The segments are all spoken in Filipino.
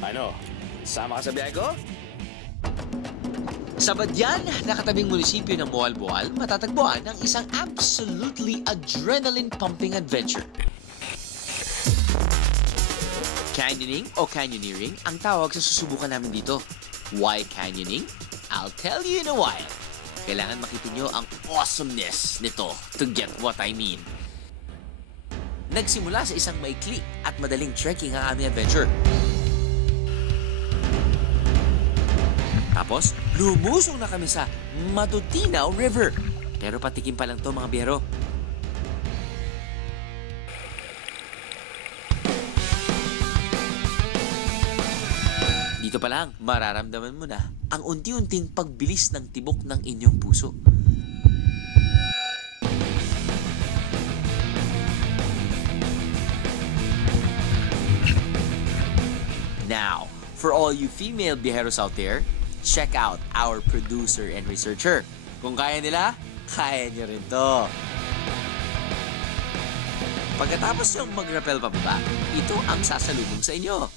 Ano? Sama ka sa biyahe ko? Sa Badyan, nakatabing munisipyo ng Boal-Boal, matatagpuan ang isang absolutely adrenaline-pumping adventure. Canyoning o canyoneering ang tawag sa susubukan namin dito. Why canyoning? I'll tell you in a while. Kailangan makita nyo ang awesomeness nito to get what I mean. Nagsimula sa isang maikli at madaling trekking ang aming adventure. Tapos, lumusong na kami sa Matutinaw River. Pero patikim pa lang to mga biyero. Dito pa lang, mararamdaman mo na ang unti-unting pagbilis ng tibok ng inyong puso. Now, for all you female biyeros out there, check out our producer and researcher. Kung kaya nila, kaya nyo rin to. Pagkatapos yung mag-rappel pababa, ito ang sasalubong sa inyo.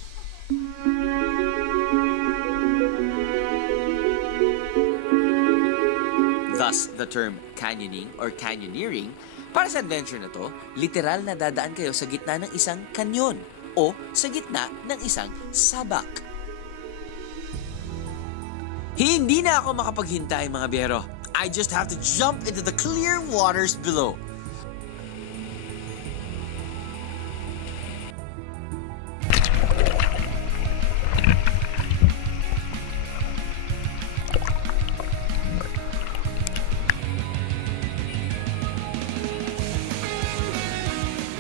Thus, the term canyoning or canyoneering, para sa adventure na to, literal na dadaan kayo sa gitna ng isang kanyon o sa gitna ng isang sabak. Hindi na ako makapaghintay mga biyero. I just have to jump into the clear waters below.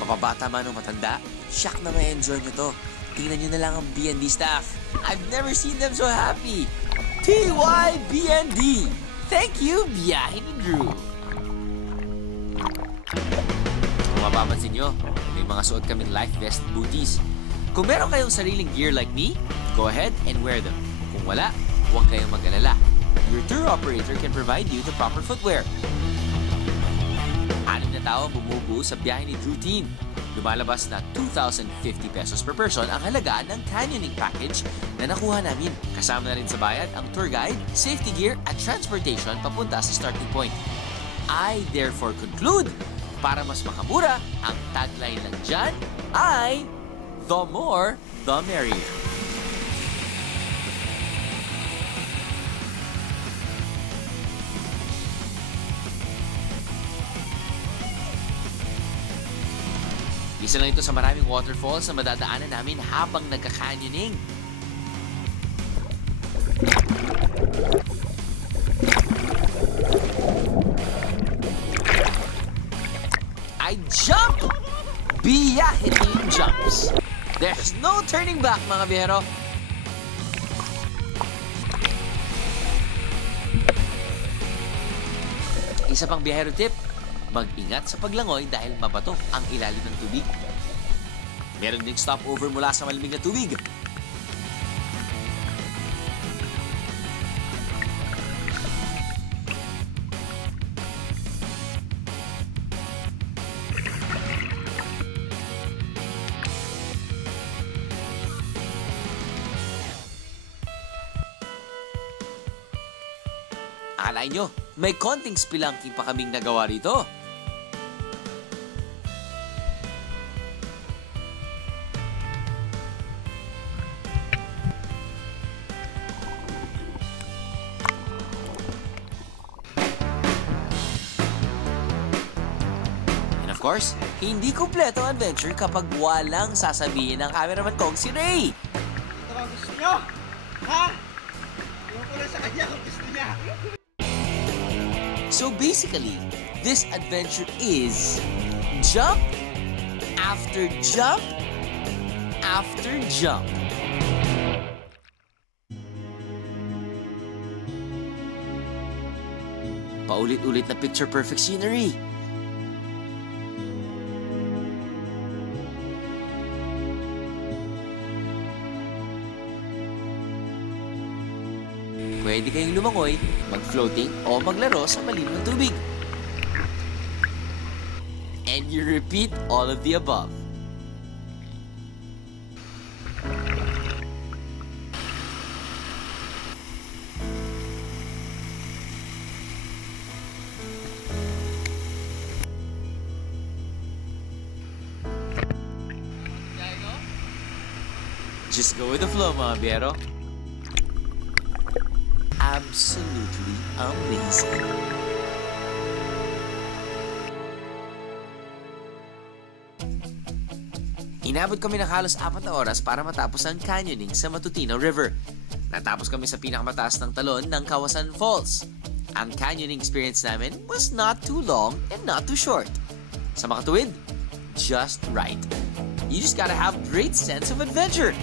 Mapabata man o matanda, shock na may enjoy nyo to. Tingnan nyo na lang ang BND staff. I've never seen them so happy. TYBND! Thank you, Biyahe ni Drew! Kung mapapansin nyo, may mga suot kaming life vest booties. Kung meron kayong sariling gear like me, go ahead and wear them. Kung wala, huwag kayong mag-alala. Your tour operator can provide you the proper footwear. 6 na tao bumubuo sa Biyahe ni Drew team. Lumalabas na 2,050 pesos per person ang halaga ng canyoning package na nakuha namin. Kasama na rin sa bayad ang tour guide, safety gear at transportation papunta sa starting point. I therefore conclude, para mas makamura, ang tagline lang dyan ay the more, the merrier. Isa lang ito sa maraming waterfalls na madadaanan namin habang nagka-canyoning. I jump! Biyahe team jumps. There's no turning back mga biyero. Isa pang biyahero tip. Mag-ingat sa paglangoy dahil mabato ang ilalim ng tubig. Meron ding stopover mula sa malamig na tubig. Alay nyo, may konting spelunking pa kaming nagawa rito. Of course, hindi kumpleto ang adventure kapag walang sasabihin ng cameraman kong si Ray. Ito ang gusto nyo? Ha? Iwan ko lang sa kanya kung gusto niya. So basically, this adventure is jump after jump after jump. Paulit-ulit na picture-perfect scenery. Pwede kayong lumangoy, mag-floating, o maglaro sa malilim ng tubig. And you repeat all of the above. Just go with the flow, mga biyero. Absolutely amazing. Inabot kami ng halos 4 na oras para matapos ang canyoning sa Matutino River. Natapos kami sa pinakamataas ng talon ng Kawasan Falls. Ang canyoning experience namin was not too long and not too short. Sa makatuwid, just right. You just gotta have great sense of adventure.